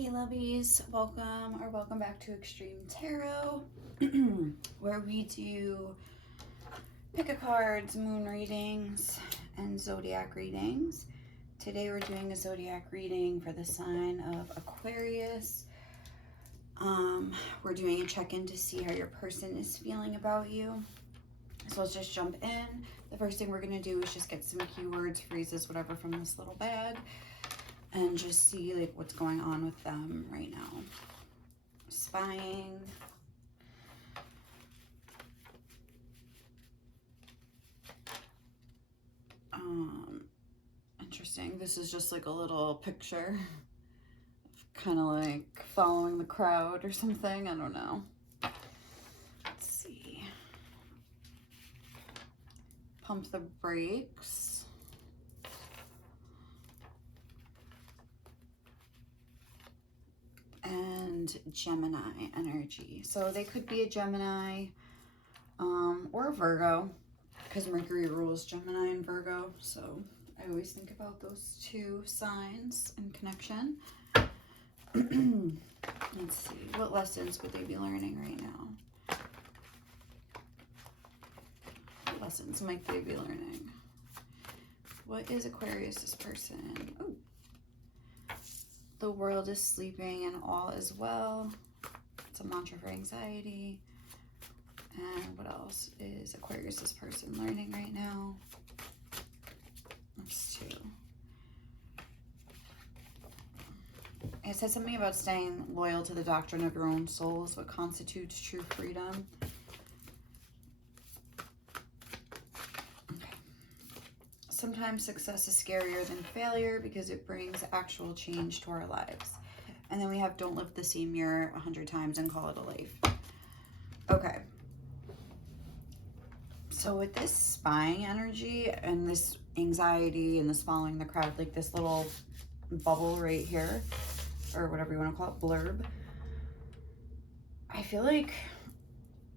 Hey lovies, welcome back to Extreme Tarot, where we do pick a cards, moon readings, and zodiac readings. Today we're doing a zodiac reading for the sign of Aquarius. We're doing a check-in to see how your person is feeling about you. So let's just jump in. The first thing we're going to do is just get some keywords, phrases, whatever from this little bag, and just see like what's going on with them right now. Spying. Interesting. This is just like a little picture, kind of like following the crowd or something. I don't know. Let's see. Pump the brakes. And Gemini energy. So they could be a Gemini or a Virgo, because Mercury rules Gemini and Virgo. So I always think about those two signs in connection. Let's see. What lessons would they be learning right now? What lessons might they be learning? What is Aquarius's person? Oh. The world is sleeping and all is well. It's a mantra for anxiety. And what else is Aquarius's person learning right now? There's two. It says something about staying loyal to the doctrine of your own soul is what constitutes true freedom. Okay. Sometimes success is scarier than failure because it brings actual change to our lives. And then we have don't live the same year 100 times and call it a life. Okay. So with this spying energy and this anxiety and this following the crowd, like this little bubble right here, or whatever you want to call it, blurb, I feel like,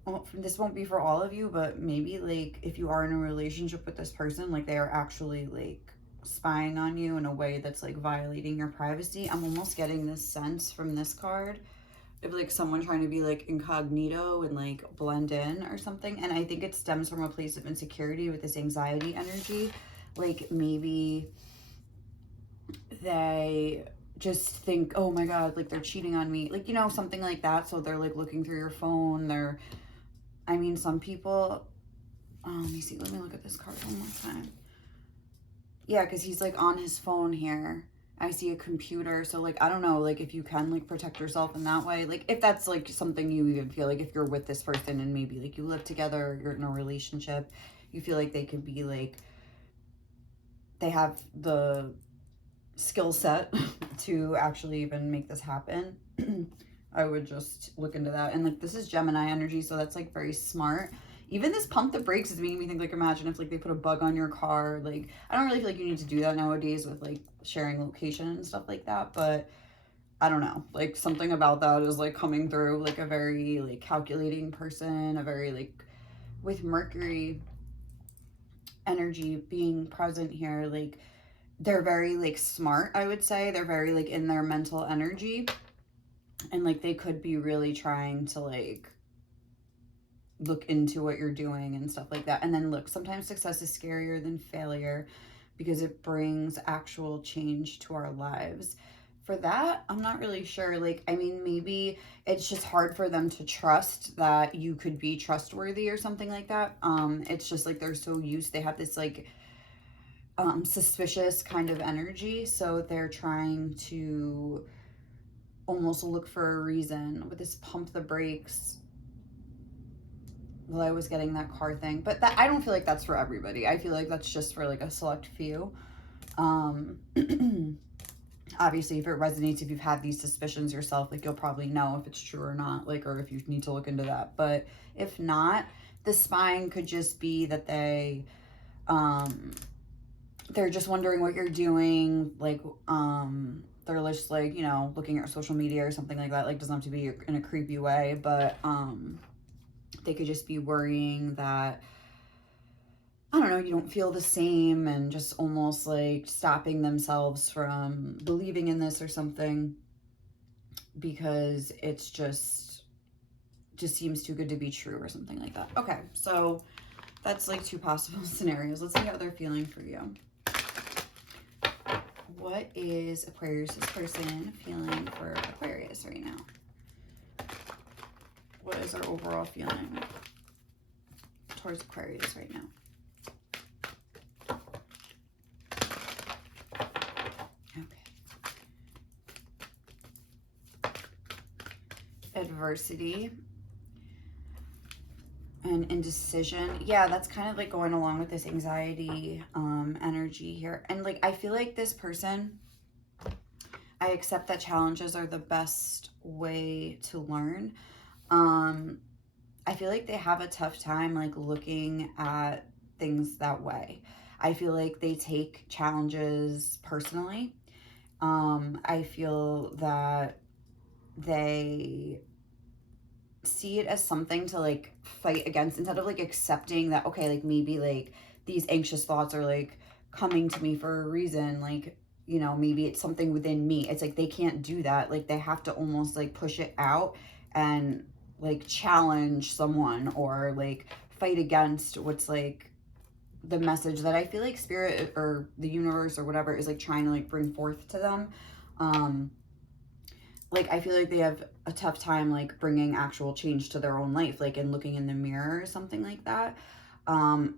well, this won't be for all of you, but maybe like if you are in a relationship with this person, like they are actually like spying on you in a way that's like violating your privacy. I'm almost getting this sense from this card of like someone trying to be like incognito and like blend in or something. And I think it stems from a place of insecurity with this anxiety energy. Like maybe they just think, oh my God, like they're cheating on me. Like, you know, something like that. So they're like looking through your phone. I mean, some people, let me see, let me look at this card one more time. Yeah, because he's like on his phone here. I see a computer. So like, I don't know, like if you can like protect yourself in that way, like if that's like something you even feel like if you're with this person and maybe like you live together, or you're in a relationship, you feel like they could be like, they have the skill set to actually even make this happen. I would just look into that. And like, this is Gemini energy. So that's like very smart. Even this pump the brakes is making me think, like, imagine if like they put a bug on your car. Like, I don't really feel like you need to do that nowadays with like sharing location and stuff like that, but I don't know, like something about that is like coming through, like a very like calculating person, a very like, with Mercury energy being present here, like they're very like smart, I would say. They're very like in their mental energy, and like they could be really trying to like look into what you're doing and stuff like that. And then look, sometimes success is scarier than failure because it brings actual change to our lives. For that, I'm not really sure. Like, I mean, maybe it's just hard for them to trust that you could be trustworthy or something like that. It's just like they're so used, they have this like suspicious kind of energy. So they're trying to almost look for a reason with this pump the brakes. Well, I was getting that car thing, but that, I don't feel like that's for everybody. I feel like that's just for like a select few. Obviously, if it resonates, if you've had these suspicions yourself, like you'll probably know if it's true or not, like, or if you need to look into that. But if not, the spying could just be that they're just wondering what you're doing. Like, they're just like, you know, looking at social media or something like that. Like, doesn't have to be in a creepy way, but they could just be worrying that, I don't know, you don't feel the same, and just almost like stopping themselves from believing in this or something. because it's just seems too good to be true or something like that. Okay, so that's like 2 possible scenarios. Let's see how they're feeling for you. What is Aquarius' person feeling for Aquarius right now? What is our overall feeling towards Aquarius right now? Adversity and indecision. Yeah, that's kind of like going along with this anxiety energy here. And like, I feel like this person, I accept that challenges are the best way to learn. I feel like they have a tough time like looking at things that way. I feel like they take challenges personally. I feel that they see it as something to like fight against instead of like accepting that, okay, like maybe like these anxious thoughts are like coming to me for a reason, like, you know, maybe it's something within me. It's like they can't do that. Like they have to almost like push it out and like challenge someone or like fight against what's like the message that I feel like spirit or the universe or whatever is like trying to like bring forth to them. Like I feel like they have a tough time like bringing actual change to their own life, like and looking in the mirror or something like that. And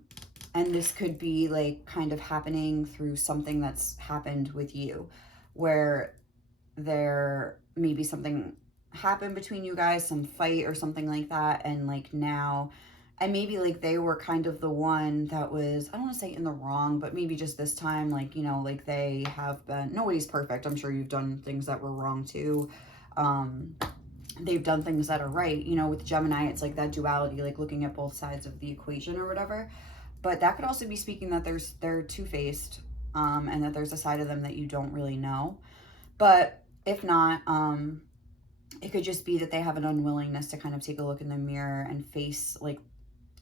this could be like kind of happening through something that's happened with you, where there maybe something happened between you guys, some fight or something like that, and like now, and maybe like they were kind of the one that was, I don't want to say in the wrong, but maybe just this time, like, you know, like they have been, nobody's perfect. I'm sure you've done things that were wrong too. They've done things that are right. You know, with Gemini, it's like that duality, like looking at both sides of the equation or whatever. But that could also be speaking that they're two-faced, and that there's a side of them that you don't really know. But if not, it could just be that they have an unwillingness to kind of take a look in the mirror and face like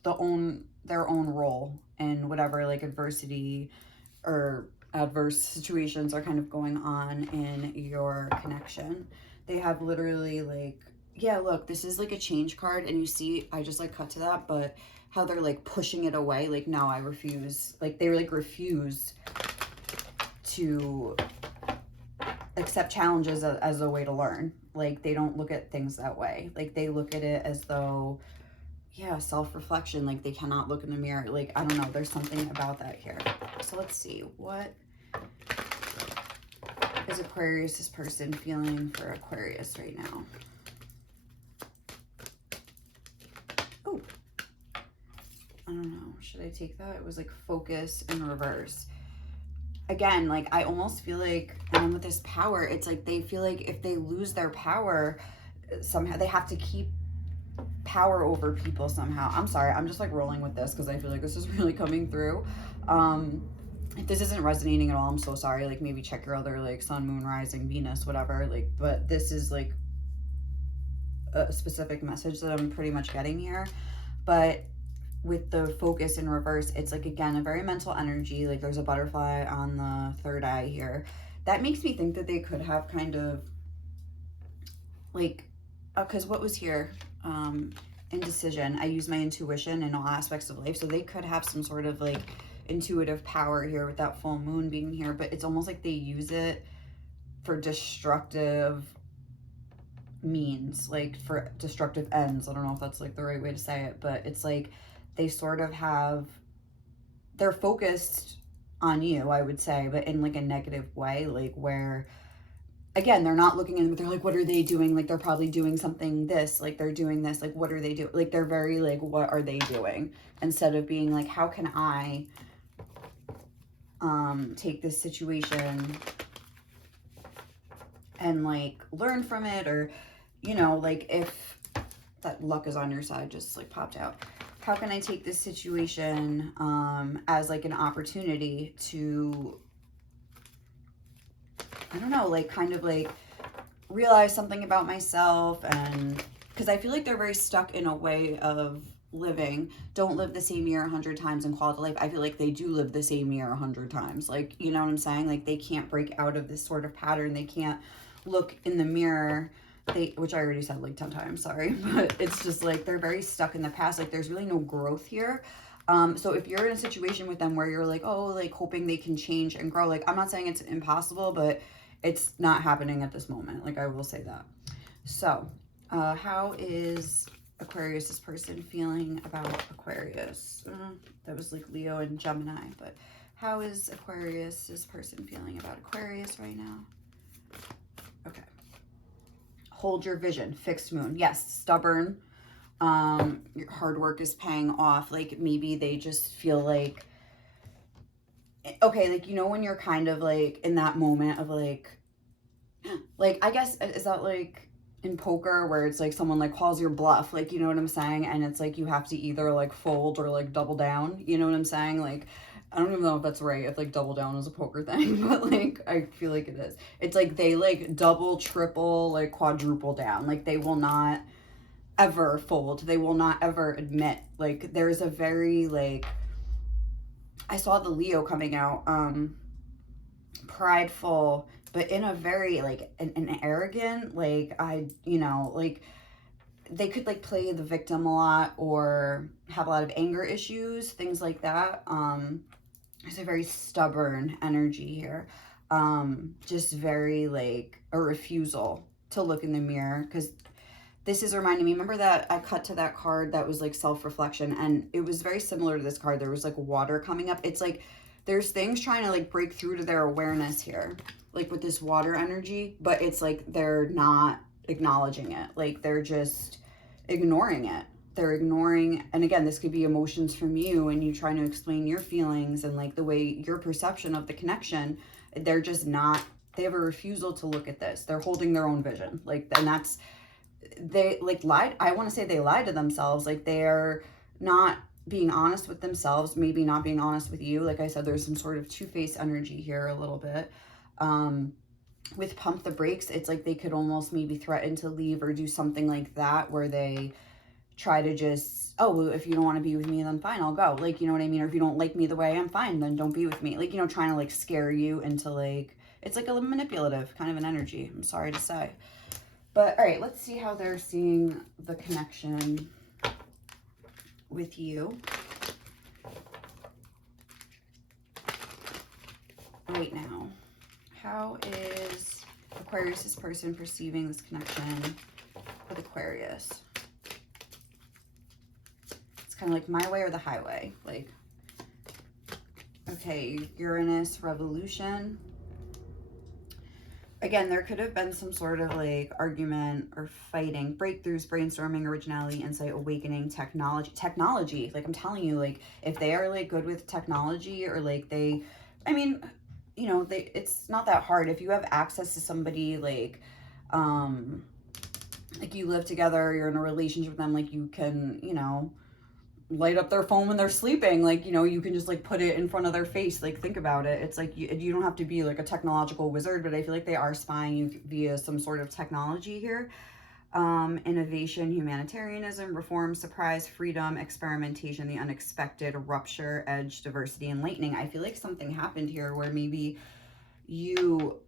their own role in whatever like adversity or adverse situations are kind of going on in your connection. They have literally like, yeah, look, this is like a change card, and you see, I just like cut to that, but how they're like pushing it away, like, no, I refuse. Like they like refuse to accept challenges as a way to learn. Like they don't look at things that way. Like they look at it as though, yeah, self-reflection, like they cannot look in the mirror. Like, I don't know, there's something about that here. So let's see, what is Aquarius, this person feeling for Aquarius right now? Oh, I don't know, should I take that? It was like focus in reverse. Again, like I almost feel like, and with this power, it's like they feel like if they lose their power, somehow they have to keep power over people somehow. I'm sorry, I'm just like rolling with this because I feel like this is really coming through. If this isn't resonating at all, I'm so sorry. Like maybe check your other like sun, moon, rising, Venus, whatever. Like, but this is like a specific message that I'm pretty much getting here. But with the focus in reverse, it's like, again, a very mental energy. Like there's a butterfly on the third eye here. That makes me think that they could have kind of like, because what was here? Indecision. I use my intuition in all aspects of life. So they could have some sort of like intuitive power here with that full moon being here, but it's almost like they use it for destructive means, like for destructive ends. I don't know if that's like the right way to say it, but it's like they sort of have, they're focused on you, I would say, but in like a negative way, like where, again, they're not looking in, but they're like, what are they doing? Like, they're probably doing something this, like they're doing this, like, what are they doing? Like, they're very like, what are they doing? Instead of being like, how can I take this situation and like learn from it? Or, you know, like if that luck is on your side, just like popped out. How can I take this situation as like an opportunity to, I don't know, like kind of like realize something about myself? And because I feel like they're very stuck in a way of living. Don't live the same year 100 times in quality life. I feel like they do live the same year 100 times. Like, you know what I'm saying? Like they can't break out of this sort of pattern. They can't look in the mirror which I already said like 10 times, sorry, but it's just like they're very stuck in the past. Like there's really no growth here. So if you're in a situation with them where you're like, oh, like hoping they can change and grow, like I'm not saying it's impossible, but it's not happening at this moment. Like I will say that. So how is Aquarius, this person, feeling about Aquarius? That was like Leo and Gemini, but how is Aquarius, this person, feeling about Aquarius right now? Okay. Hold your vision, fixed moon. Yes, stubborn. Your hard work is paying off. Like maybe they just feel like, okay, like, you know, when you're kind of like in that moment of like I guess, is that like in poker where it's like someone like calls your bluff, like, you know what I'm saying? And it's like you have to either like fold or like double down, you know what I'm saying? Like, I don't even know if that's right, if like double down is a poker thing, but like I feel like it is. It's like they like double, triple, like quadruple down. Like they will not ever fold. They will not ever admit. Like there's a very like, I saw the Leo coming out, prideful, but in a very like an arrogant, like you know, like they could like play the victim a lot or have a lot of anger issues, things like that. There's a very stubborn energy here. Just very like a refusal to look in the mirror, because this is reminding me, remember that I cut to that card that was like self-reflection, and it was very similar to this card. There was like water coming up. It's like there's things trying to like break through to their awareness here, like with this water energy, but it's like they're not acknowledging it. Like they're just ignoring it. They're ignoring, and again, this could be emotions from you and you trying to explain your feelings and like the way your perception of the connection. They're just not, they have a refusal to look at this. They're holding their own vision. Like, and that's, they like lied. I want to say they lied to themselves. Like they're not being honest with themselves, maybe not being honest with you. Like I said, there's some sort of two-faced energy here a little bit. With pump the brakes, it's like they could almost maybe threaten to leave or do something like that, where they try to just, oh, well, if you don't want to be with me, then fine, I'll go. Like, you know what I mean? Or if you don't like me the way I am, fine, then don't be with me. Like, you know, trying to like scare you into like, it's like a manipulative kind of an energy, I'm sorry to say. But all right, let's see how they're seeing the connection with you. Right now, how is Aquarius' person perceiving this connection with Aquarius? It's kind of like my way or the highway. Like, okay, Uranus revolution. Again, there could have been some sort of like argument or fighting, breakthroughs, brainstorming, originality, insight, awakening, technology. Like I'm telling you, like if they are like good with technology, or like they, I mean, you know, it's not that hard. If you have access to somebody like you live together, you're in a relationship with them, like you can, you know, light up their phone when they're sleeping. Like, you know, you can just like put it in front of their face. Like, think about it. It's like you don't have to be like a technological wizard, but I feel like they are spying you via some sort of technology here. Innovation, humanitarianism, reform, surprise, freedom, experimentation, the unexpected, rupture, edge, diversity, enlightening. I feel like something happened here where maybe you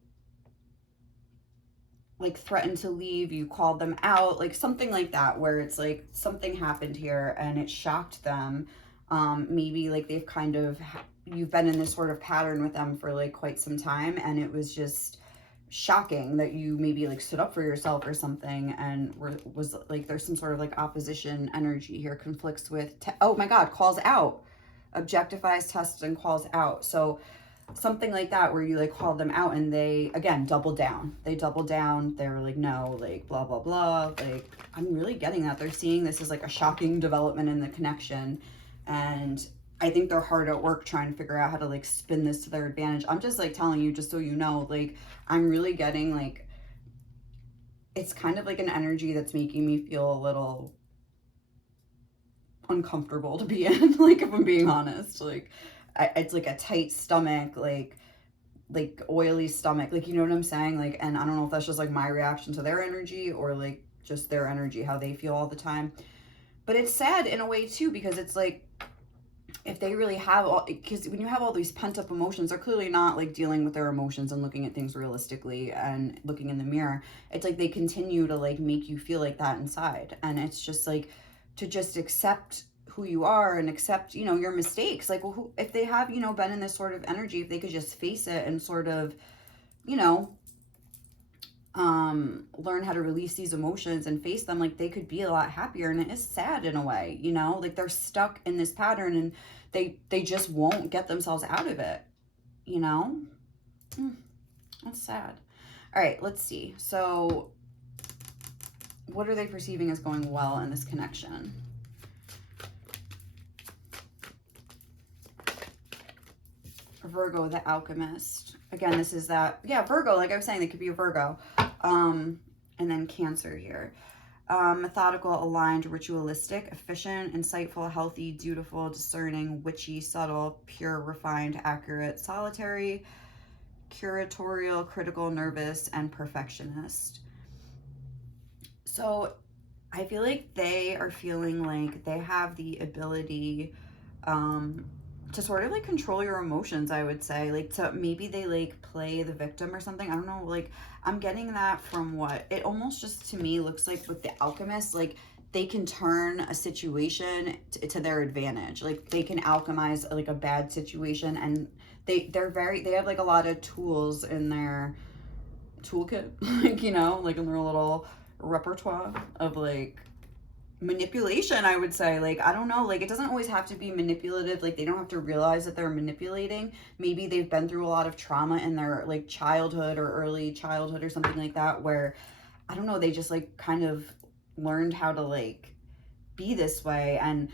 like threatened to leave, you called them out, like something like that, where it's like something happened here and it shocked them. Maybe like they've kind of, you've been in this sort of pattern with them for like quite some time, and it was just shocking that you maybe like stood up for yourself or something, and was like, there's some sort of like opposition energy here, conflicts with, oh my God, calls out, objectifies, tests, and calls out. So something like that, where you like called them out and they again double down. They were like, no, like blah blah blah. Like, I'm really getting that they're seeing this as like a shocking development in the connection, and I think they're hard at work trying to figure out how to like spin this to their advantage. I'm just like telling you, just so you know, like I'm really getting like, it's kind of like an energy that's making me feel a little uncomfortable to be in. Like, if I'm being honest, like it's like a tight stomach, like oily stomach, like, you know what I'm saying? Like, and I don't know if that's just like my reaction to their energy, or like just their energy, how they feel all the time. But it's sad in a way too, because it's like, if they really have all, because when you have all these pent up emotions, they're clearly not like dealing with their emotions and looking at things realistically and looking in the mirror. It's like they continue to like make you feel like that inside. And it's just like to just accept who you are and accept, you know, your mistakes. Like, well, if they have, you know, been in this sort of energy, if they could just face it and sort of, you know, learn how to release these emotions and face them, like they could be a lot happier. And it is sad in a way, you know, like they're stuck in this pattern and they just won't get themselves out of it, you know. That's sad. All right, let's see. So what are they perceiving as going well in this connection? Virgo, the alchemist. Again, this is that, yeah, Virgo, like I was saying, they could be a Virgo. And then Cancer here. Methodical, aligned, ritualistic, efficient, insightful, healthy, dutiful, discerning, witchy, subtle, pure, refined, accurate, solitary, curatorial, critical, nervous, and perfectionist. So I feel like they are feeling like they have the ability to sort of like control your emotions, I would say. Like, to maybe they like play the victim or something. I don't know, like I'm getting that from what it almost just to me looks like with the alchemist. Like they can turn a situation to their advantage. Like they can alchemize like a bad situation, and they have like a lot of tools in their toolkit, like, you know, like in their little repertoire of like manipulation, I would say. Like, I don't know, like it doesn't always have to be manipulative. Like they don't have to realize that they're manipulating. Maybe they've been through a lot of trauma in their like childhood or early childhood or something like that, where I don't know, they just like kind of learned how to like be this way. And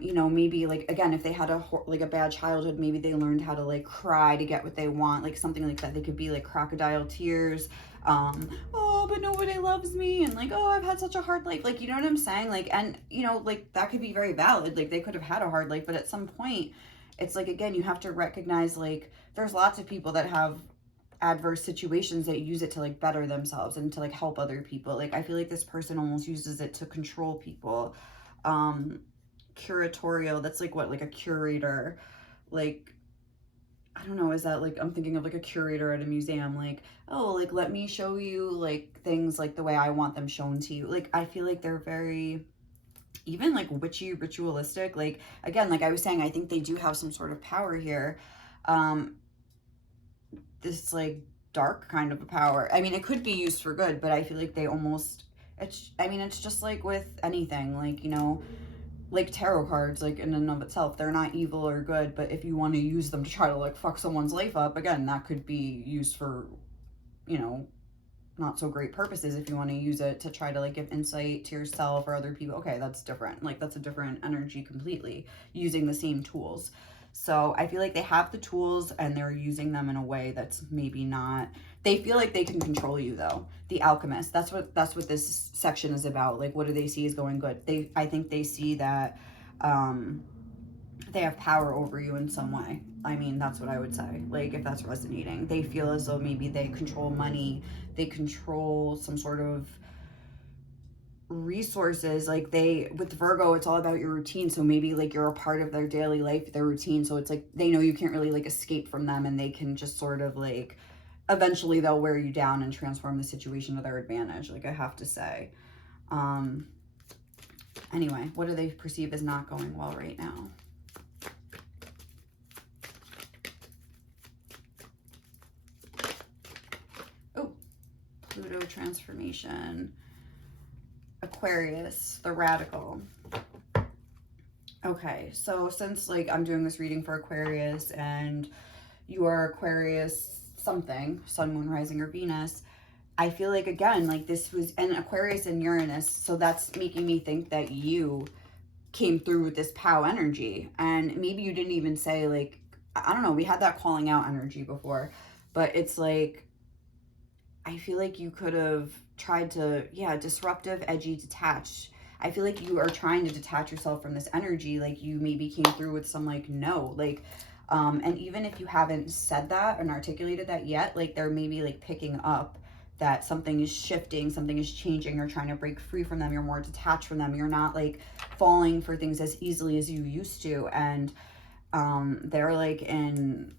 you know, maybe like again, if they had a bad childhood, maybe they learned how to like cry to get what they want, like something like that. They could be like crocodile tears, oh, but nobody loves me, and like, oh, I've had such a hard life, like, you know what I'm saying? Like, and you know, like that could be very valid. Like they could have had a hard life, but at some point it's like, again, you have to recognize like there's lots of people that have adverse situations that use it to like better themselves and to like help other people. Like I feel like this person almost uses it to control people. Curatorial, that's like what, like a curator, like I don't know, is that like, I'm thinking of like a curator at a museum, like, oh, like let me show you like things like the way I want them shown to you. Like I feel like they're very even like witchy, ritualistic. Like again, like I was saying, I think they do have some sort of power here. This like dark kind of a power. I mean, it could be used for good, but I feel like they almost, it's, I mean, it's just like with anything, like, you know, like tarot cards, like in and of itself, they're not evil or good, but if you want to use them to try to like fuck someone's life up, again, that could be used for, you know, not so great purposes. If you want to use it to try to like give insight to yourself or other people, okay, that's different. Like that's a different energy completely, using the same tools. So I feel like they have the tools and they're using them in a way that's maybe not, they feel like they can control you though. The alchemist, that's what this section is about. Like what do they see as going good? I think they see that they have power over you in some way. I mean, that's what I would say. Like if that's resonating, they feel as though maybe they control money, they control some sort of resources. Like they, with Virgo, it's all about your routine. So maybe like you're a part of their daily life, their routine. So it's like they know you can't really like escape from them, and they can just sort of like eventually they'll wear you down and transform the situation to their advantage, like I have to say. Anyway, what do they perceive as not going well right now? Oh, Pluto transformation. Aquarius, the radical. Okay, so since like I'm doing this reading for Aquarius and you are Aquarius something, Sun, Moon, Rising, or Venus, I feel like again, like this was an Aquarius and Uranus, so that's making me think that you came through with this POW energy. And maybe you didn't even say like, I don't know, we had that calling out energy before, but it's like, I feel like you could have tried to, yeah, disruptive, edgy, detached. I feel like you are trying to detach yourself from this energy. Like you maybe came through with some like, no, like, and even if you haven't said that and articulated that yet, like they're maybe like picking up that something is shifting, something is changing, you're trying to break free from them, you're more detached from them, you're not like falling for things as easily as you used to. And they're like in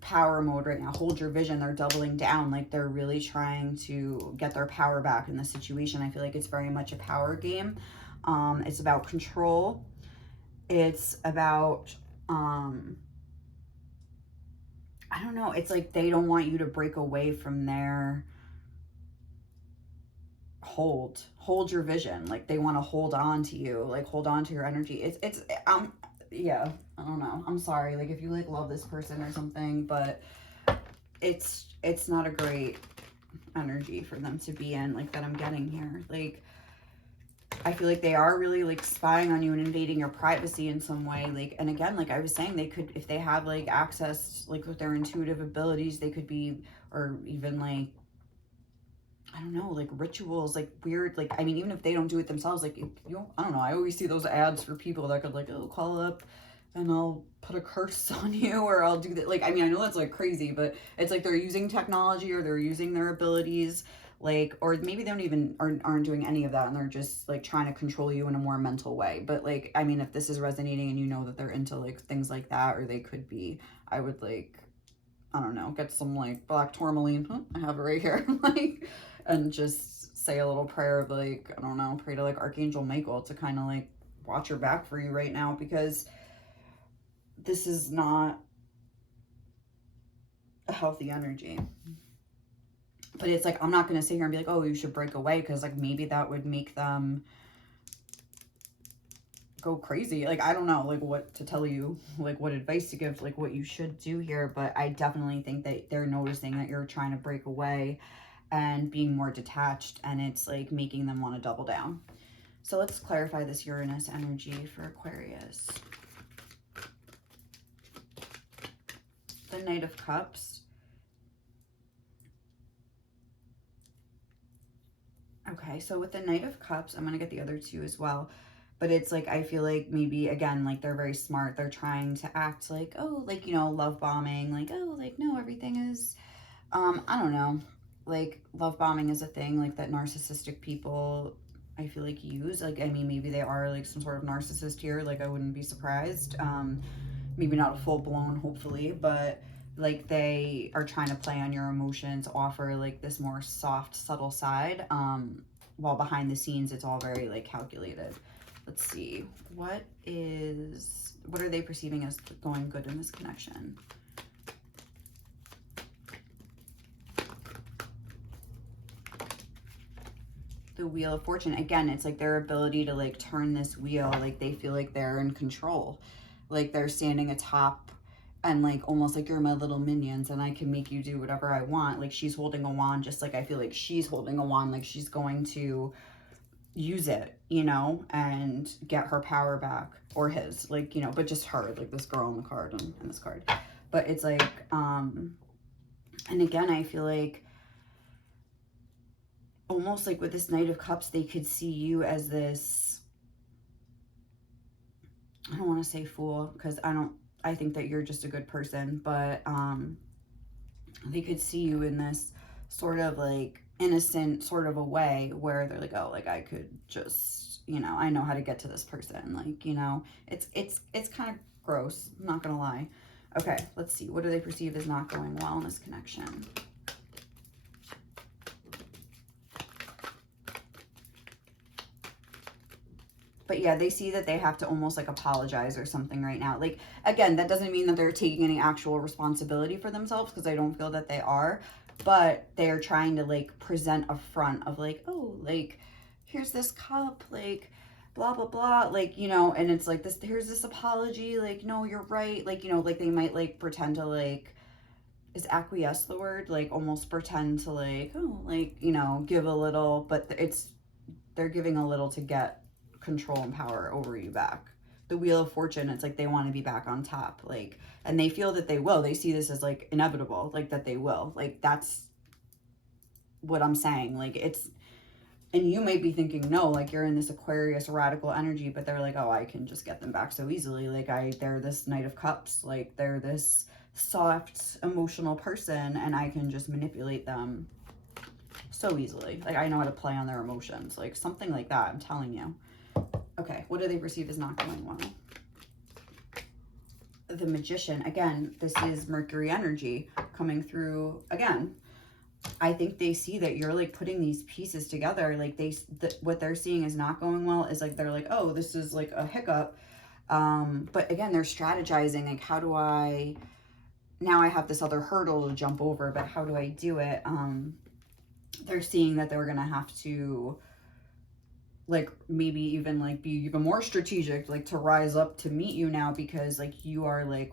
power mode right now. Hold your vision. They're doubling down. Like they're really trying to get their power back in the situation. I feel like it's very much a power game. It's about control. It's about I don't know, it's like they don't want you to break away from their hold your vision. Like they want to hold on to you, like hold on to your energy. It's yeah, I don't know, I'm sorry, like if you like love this person or something, but it's not a great energy for them to be in, like that I'm getting here. Like I feel like they are really like spying on you and invading your privacy in some way. Like, and again, like I was saying, they could, if they have like access, like with their intuitive abilities, they could be, or even like, I don't know, like rituals, like weird, like, I mean, even if they don't do it themselves, like, you know, I don't know. I always see those ads for people that could like, oh, call up and I'll put a curse on you, or I'll do that. Like, I mean, I know that's like crazy, but it's like they're using technology or they're using their abilities, like, or maybe they don't even aren't doing any of that and they're just like trying to control you in a more mental way. But like, I mean, if this is resonating and you know that they're into like things like that, or they could be, I would like, I don't know, get some like black tourmaline. I have it right here. Like, and just say a little prayer of like, I don't know, pray to like Archangel Michael to kind of like watch your back for you right now, because this is not a healthy energy. But it's like, I'm not going to sit here and be like, oh, you should break away, because like maybe that would make them go crazy. Like, I don't know, like what to tell you, like what advice to give, like what you should do here. But I definitely think that they're noticing that you're trying to break away and being more detached, and it's like making them want to double down. So let's clarify this Uranus energy for Aquarius. The Knight of Cups. Okay, so with the Knight of Cups, I'm going to get the other two as well. But it's like, I feel like maybe, again, like they're very smart. They're trying to act like, oh, like, you know, love bombing. Like, oh, like, no, everything is, I don't know. Like, love bombing is a thing, like, that narcissistic people, I feel like, use. Like, I mean, maybe they are, like, some sort of narcissist here. Like, I wouldn't be surprised. Maybe not a full-blown, hopefully, but like they are trying to play on your emotions, offer like this more soft, subtle side, while behind the scenes it's all very like calculated. Let's see, what are they perceiving as going good in this connection? The Wheel of Fortune. Again, it's like their ability to like turn this wheel, like they feel like they're in control, like they're standing atop, and like almost like you're my little minions and I can make you do whatever I want. Like she's holding a wand, just like I feel like she's holding a wand, like she's going to use it, you know, and get her power back, or his, like, you know, but just her, like this girl on the card and this card. But it's like, and again, I feel like almost like with this Knight of Cups, they could see you as this, I don't want to say fool, because I think that you're just a good person, but they could see you in this sort of like innocent sort of a way where they're like, oh, like I could just, you know, I know how to get to this person. Like, you know, it's kind of gross, I'm not gonna lie. Okay, let's see, what do they perceive as not going well in this connection? But yeah, they see that they have to almost like apologize or something right now. Like, again, that doesn't mean that they're taking any actual responsibility for themselves, because I don't feel that they are. But they're trying to like present a front of like, oh, like, here's this cup, like, blah, blah, blah. Like, you know, and it's like this, here's this apology. Like, no, you're right. Like, you know, like they might like pretend to like, is acquiesce the word? Like almost pretend to like, oh, like, you know, give a little, but they're giving a little to get control and power over you back. The Wheel of Fortune, it's like they want to be back on top, like, and they feel that they will. They see this as like inevitable, like that they will. Like that's what I'm saying. Like it's, and you might be thinking, no, like you're in this Aquarius radical energy, but they're like, oh, I can just get them back so easily. Like they're this Knight of Cups, like they're this soft, emotional person, and I can just manipulate them. so easily. Like, I know how to play on their emotions. Like, something like that, I'm telling you. Okay, what do they perceive as not going well? The Magician. Again, this is Mercury energy coming through again. I think they see that you're like putting these pieces together. Like what they're seeing is not going well is like, they're like, oh, this is like a hiccup. But again, they're strategizing. Like, how do now I have this other hurdle to jump over, but how do I do it? They're seeing that they're going to have to like maybe even like be even more strategic, like to rise up to meet you now, because like you are like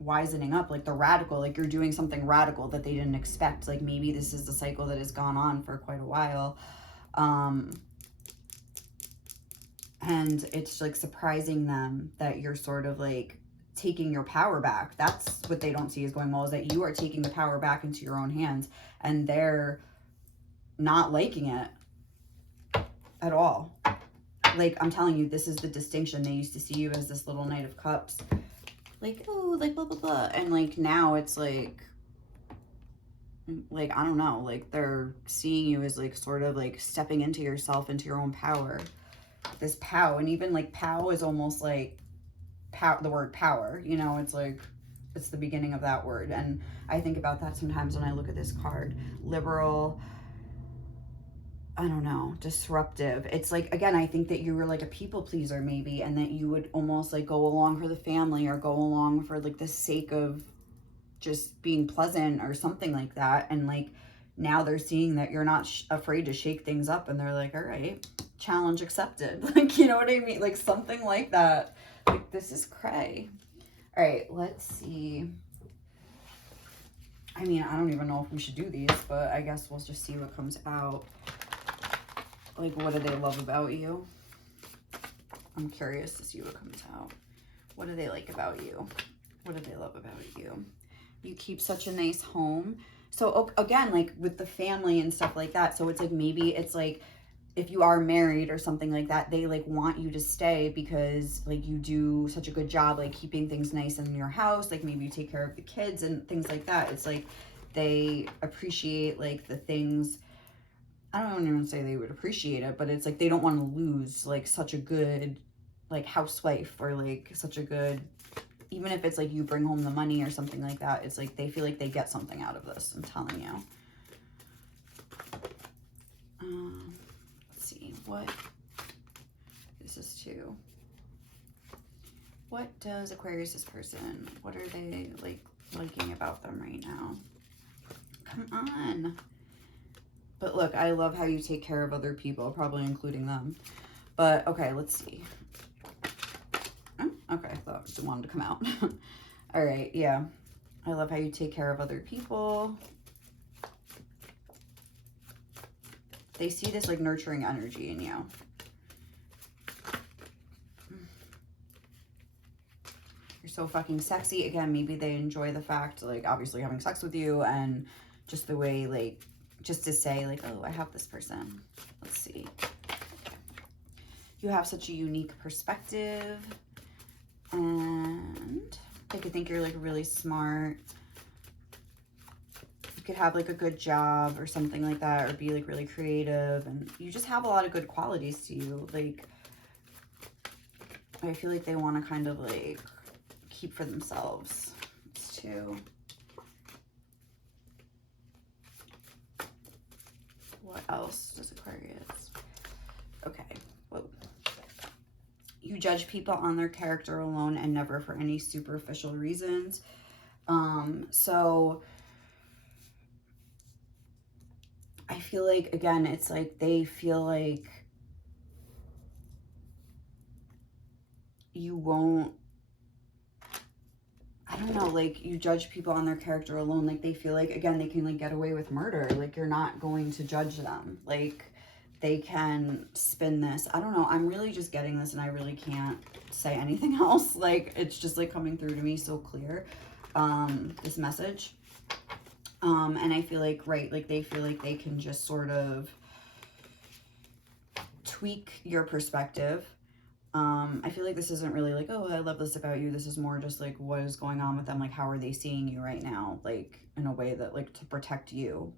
wisening up, like the radical, like you're doing something radical that they didn't expect. Like maybe this is the cycle that has gone on for quite a while. And it's like surprising them that you're sort of like taking your power back. That's what they don't see as going well, is that you are taking the power back into your own hands, and they're not liking it at all. Like, I'm telling you, this is the distinction. They used to see you as this little Knight of Cups, like, oh, like blah blah blah, and like now it's like I don't know, like they're seeing you as like sort of like stepping into yourself, into your own power. This pow, and even like pow is almost like the word power, you know, it's like it's the beginning of that word. And I think about that sometimes when I look at this card. Liberal, I don't know, disruptive. It's like, again, I think that you were like a people pleaser maybe, and that you would almost like go along for the family, or go along for like the sake of just being pleasant or something like that. And like now they're seeing that you're not afraid to shake things up, and they're like, all right, challenge accepted. Like, you know what I mean? Like something like that. Like, this is cray. All right, let's see. I mean, I don't even know if we should do these, but I guess we'll just see what comes out. Like, what do they love about you? I'm curious to see what comes out. What do they like about you? What do they love about you? You keep such a nice home. So again, like with the family and stuff like that. So it's like, maybe it's like, if you are married or something like that, they like want you to stay because like you do such a good job, like keeping things nice in your house. Like maybe you take care of the kids and things like that. It's like they appreciate like the things. I don't even say they would appreciate it, but it's like they don't want to lose like such a good like housewife, or like such a good, even if it's like you bring home the money or something like that, it's like they feel like they get something out of this. I'm telling you. Let's see, what this is too. What does Aquarius, this person, what are they like liking about them right now? Come on. But look, I love how you take care of other people, probably including them. But okay, let's see. Oh, okay, I thought it wanted to come out. All right, yeah. I love how you take care of other people. They see this like nurturing energy in you. You're so fucking sexy. Again, maybe they enjoy the fact, like, obviously having sex with you, and just the way, like, just to say, like, oh, I have this person. Let's see. You have such a unique perspective, and I could think you're, like, really smart. You could have, like, a good job or something like that, or be, like, really creative, and you just have a lot of good qualities to you. Like, I feel like they want to kind of, like, keep for themselves too. What else does Aquarius? Okay. Whoa. You judge people on their character alone and never for any superficial reasons. So I feel like, again, it's like they feel like you won't, I don't know, like you judge people on their character alone. Like they feel like, again, they can like get away with murder. Like you're not going to judge them. Like they can spin this. I don't know. I'm really just getting this, and I really can't say anything else. Like it's just like coming through to me so clear, this message. And I feel like, right, like they feel like they can just sort of tweak your perspective. I feel like this isn't really like, oh, I love this about you. This is more just like, what is going on with them? Like, how are they seeing you right now? Like, in a way that, like, to protect you.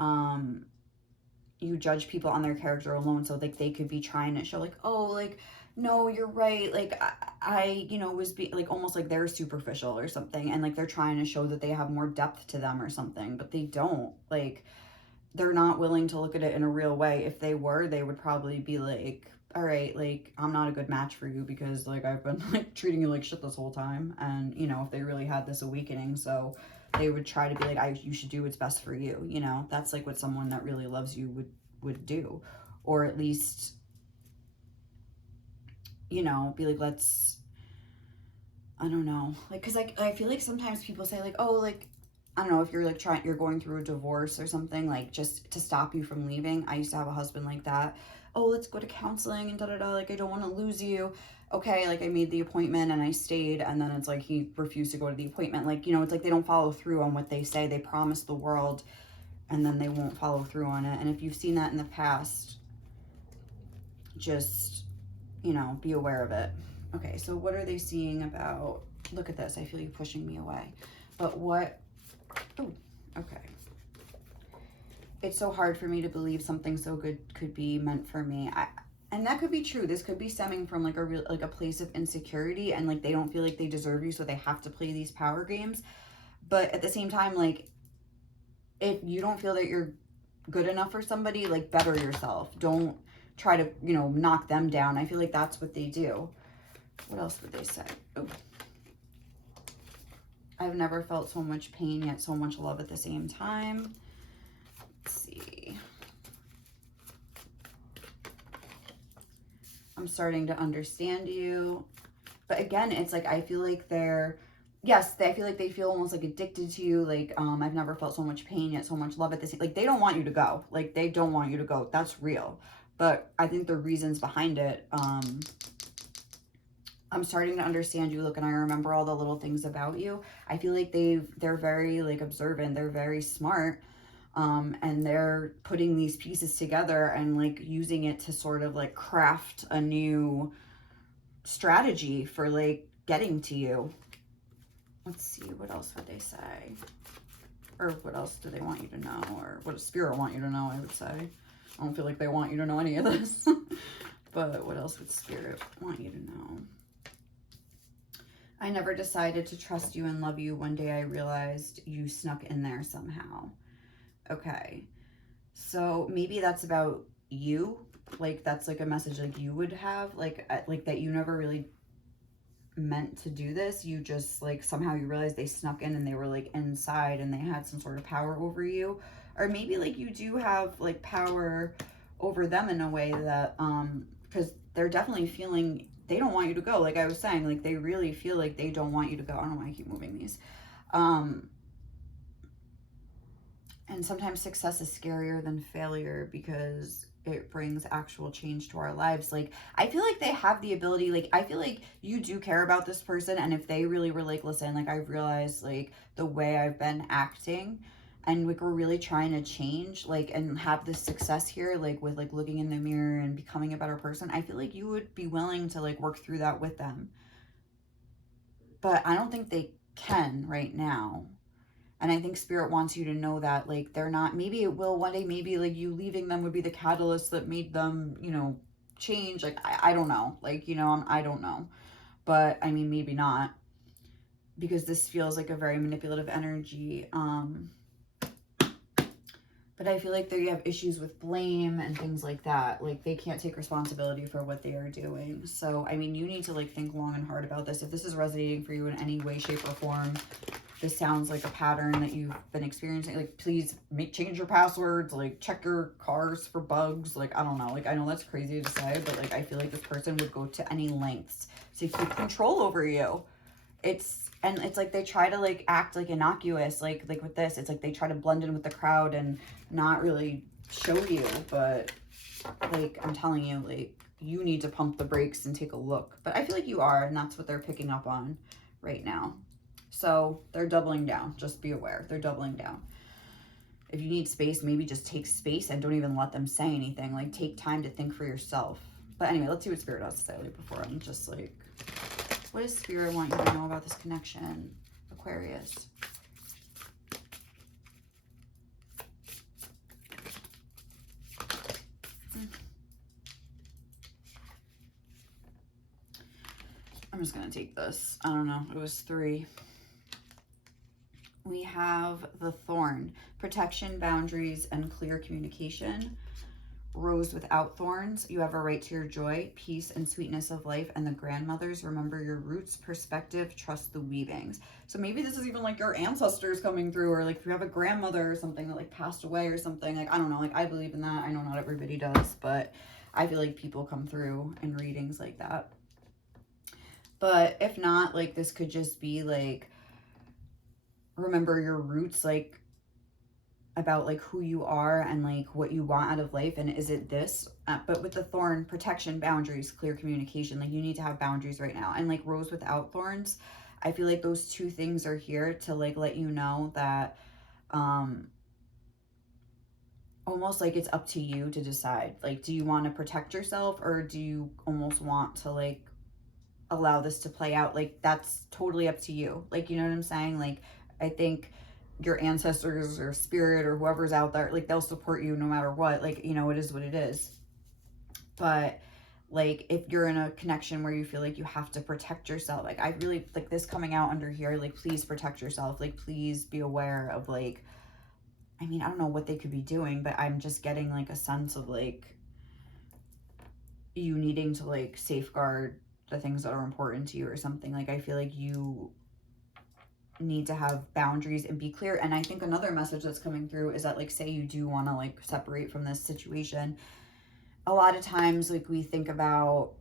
you judge people on their character alone. So like they could be trying to show like, oh, like, no, you're right. Like I you know, was like almost like they're superficial or something. And like they're trying to show that they have more depth to them or something, but they don't. Like they're not willing to look at it in a real way. If they were, they would probably be like, all right, like I'm not a good match for you because like I've been like treating you like shit this whole time. And you know, if they really had this awakening, so they would try to be like, you should do what's best for you. You know, that's like what someone that really loves you would do. Or at least, you know, be like, let's, I don't know, like, because I feel like sometimes people say like, oh, like, I don't know, if you're like you're going through a divorce or something, like just to stop you from leaving. I used to have a husband like that. Oh, let's go to counseling and da da da, like I don't want to lose you. Okay, like I made the appointment and I stayed, and then it's like he refused to go to the appointment. Like, you know, it's like they don't follow through on what they say. They promise the world and then they won't follow through on it. And if you've seen that in the past, just, you know, be aware of it. Okay, so what are they seeing about, look at this, I feel you pushing me away. But what, oh, okay. It's so hard for me to believe something so good could be meant for me. And that could be true. This could be stemming from like a real, like a place of insecurity, and like they don't feel like they deserve you, so they have to play these power games. But at the same time, like if you don't feel that you're good enough for somebody, like better yourself. Don't try to, you know, knock them down. I feel like that's what they do. What else would they say? Oh. I've never felt so much pain yet so much love at the same time. Let's see. I'm starting to understand you. But again, it's like I feel like they're, yes, I feel like they feel almost like addicted to you. Like, I've never felt so much pain yet so much love at the same, like they don't want you to go. Like they don't want you to go. That's real. But I think the reasons behind it, I'm starting to understand you. Look, and I remember all the little things about you. I feel like they're very like observant. They're very smart. And they're putting these pieces together and like using it to sort of like craft a new strategy for like getting to you. Let's see, what else would they say? Or what else do they want you to know? Or what does Spirit want you to know, I would say. I don't feel like they want you to know any of this. But what else would Spirit want you to know? I never decided to trust you and love you. One day I realized you snuck in there somehow. Okay. So maybe that's about you. Like that's like a message like you would have. Like that you never really meant to do this. You just like somehow you realized they snuck in and they were like inside and they had some sort of power over you. Or maybe like you do have like power over them in a way that because they're definitely feeling they don't want you to go. Like I was saying, like they really feel like they don't want you to go. I don't know why I keep moving these. And sometimes success is scarier than failure because it brings actual change to our lives. Like I feel like they have the ability, like I feel like you do care about this person, and if they really were like, listen, like I've realized like the way I've been acting and like we're really trying to change, like, and have this success here, like with like looking in the mirror and becoming a better person, I feel like you would be willing to like work through that with them. But I don't think they can right now. And I think Spirit wants you to know that, like, they're not, maybe it will one day, maybe like you leaving them would be the catalyst that made them, you know, change. Like, I don't know. Like, you know, I don't know. But I mean, maybe not, because this feels like a very manipulative energy. But I feel like they have issues with blame and things like that. Like they can't take responsibility for what they are doing. So, I mean, you need to like think long and hard about this. If this is resonating for you in any way, shape, or form, this sounds like a pattern that you've been experiencing. Like, please change your passwords, like check your cars for bugs. Like, I don't know. Like, I know that's crazy to say, but like, I feel like this person would go to any lengths to keep control over you. And it's like they try to like act like innocuous, like with this, it's like they try to blend in with the crowd and not really show you, but like I'm telling you, like you need to pump the brakes and take a look. But I feel like you are, and that's what they're picking up on right now. So they're doubling down. Just be aware, they're doubling down. If you need space, maybe just take space and don't even let them say anything. Like take time to think for yourself. But anyway, let's see what Spirit has to say like before I'm just like, what does Spirit want you to know about this connection, Aquarius? just going to take this. I don't know. It was 3. We have the Thorn. Protection, boundaries, and clear communication. Rose without thorns. You have a right to your joy, peace, and sweetness of life. And the grandmothers, remember your roots, perspective, trust the weavings. So maybe this is even like your ancestors coming through, or like if you have a grandmother or something that like passed away or something. Like, I don't know. Like, I believe in that. I know not everybody does, but I feel like people come through in readings like that. But if not, like, this could just be like, remember your roots, like about like who you are and like what you want out of life, and is it this? But with the Thorn, protection, boundaries, clear communication. Like, you need to have boundaries right now. And like Rose without thorns, I feel like those 2 things are here to like let you know that almost like it's up to you to decide. Like, do you want to protect yourself, or do you almost want to like allow this to play out? Like, that's totally up to you. Like, you know what I'm saying? Like, I think your ancestors or spirit or whoever's out there, like, they'll support you no matter what. Like, you know, it is what it is. But like, if you're in a connection where you feel like you have to protect yourself, like, I really like this coming out under here, like, please protect yourself. Like, please be aware of like, I mean, I don't know what they could be doing, but I'm just getting like a sense of like you needing to like safeguard the things that are important to you or something. Like, I feel like you need to have boundaries and be clear. And I think another message that's coming through is that, like, say you do want to like separate from this situation, a lot of times like we think about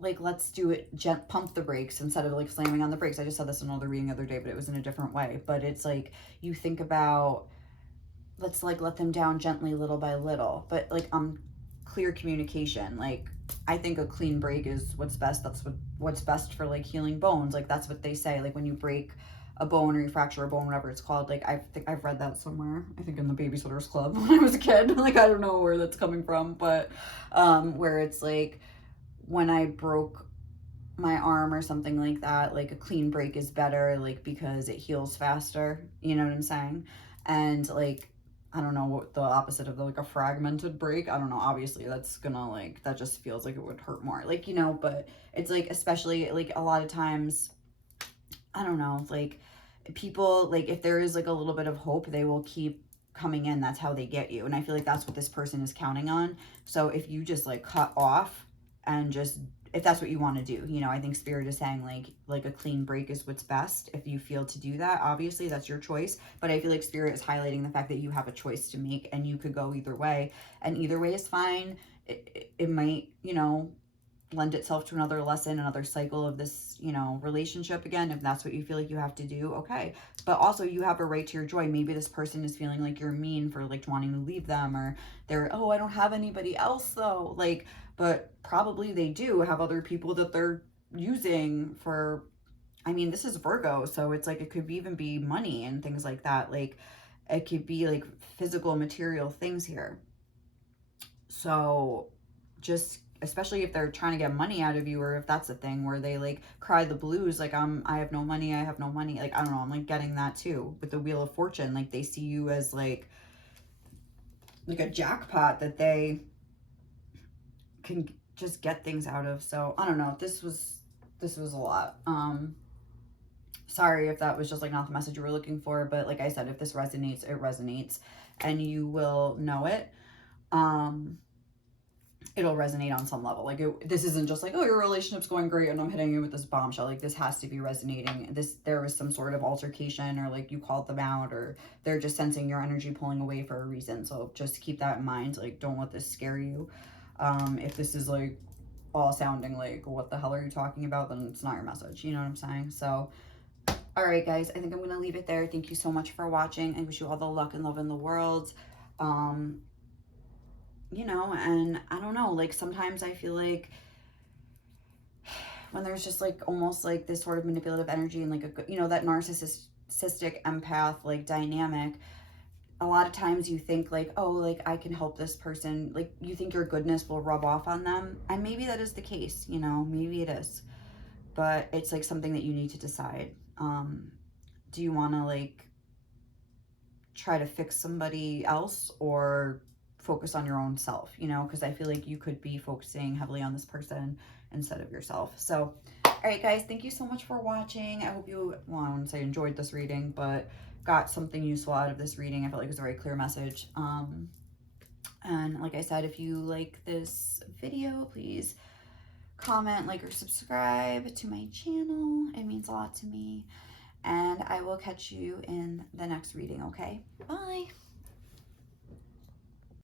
like, let's do it, pump the brakes instead of like slamming on the brakes. I just said this in another reading the other day, but it was in a different way. But it's like, you think about, let's like let them down gently, little by little. But like, clear communication. Like, I think a clean break is what's best. That's what's best for like healing bones. Like, that's what they say. Like, when you break a bone or you fracture a bone, whatever it's called. Like, I think I've read that somewhere. I think in the Babysitters Club when I was a kid. Like, I don't know where that's coming from, but where it's like, when I broke my arm or something like that, like a clean break is better, like, because it heals faster. You know what I'm saying? And like, I don't know what the opposite of like a fragmented break. I don't know. Obviously, that's gonna like, that just feels like it would hurt more. Like, you know, but it's like, especially like a lot of times, I don't know, like people, like if there is like a little bit of hope, they will keep coming in. That's how they get you. And I feel like that's what this person is counting on. So if you just like cut off and just, if that's what you want to do, you know, I think Spirit is saying like a clean break is what's best. If you feel to do that, obviously that's your choice. But I feel like Spirit is highlighting the fact that you have a choice to make, and you could go either way, and either way is fine. It might, you know, lend itself to another lesson, another cycle of this, you know, relationship again, if that's what you feel like you have to do, okay. But also, you have a right to your joy. Maybe this person is feeling like you're mean for like wanting to leave them, or they're, oh, I don't have anybody else though. Like, but probably they do have other people that they're using for, I mean, this is Virgo, so it's like, it could even be money and things like that. Like, it could be like physical, material things here. So just, especially if they're trying to get money out of you, or if that's a thing where they like cry the blues, like, I have no money, I have no money. Like, I don't know, I'm like getting that too with the Wheel of Fortune. Like, they see you as like a jackpot that they can just get things out of. So I don't know, this was a lot. Sorry if that was just like not the message you were looking for, but like I said, if this resonates, it resonates, and you will know it. It'll resonate on some level. Like, this isn't just like, oh, your relationship's going great and I'm hitting you with this bombshell. Like, this has to be resonating. There was some sort of altercation, or like you called them out, or they're just sensing your energy pulling away for a reason. So just keep that in mind. Like, don't let this scare you. If this is like all sounding like, what the hell are you talking about, then it's not your message. You know what I'm saying? So, all right, guys, I think I'm going to leave it there. Thank you so much for watching. I wish you all the luck and love in the world. You know, and I don't know, like, sometimes I feel like when there's just like almost like this sort of manipulative energy and like a, you know, that narcissistic empath like dynamic, a lot of times you think like, oh, like, I can help this person. Like, you think your goodness will rub off on them, and maybe that is the case, you know, maybe it is, but it's like something that you need to decide. Do you want to like try to fix somebody else, or focus on your own self, you know? Because I feel like you could be focusing heavily on this person instead of yourself. So, all right, guys, thank you so much for watching. I hope you, well, I wouldn't say enjoyed this reading, but got something useful out of this reading. I felt like it was a very clear message. And like I said, if you like this video, please comment, like, or subscribe to my channel. It means a lot to me. And I will catch you in the next reading, okay? Bye.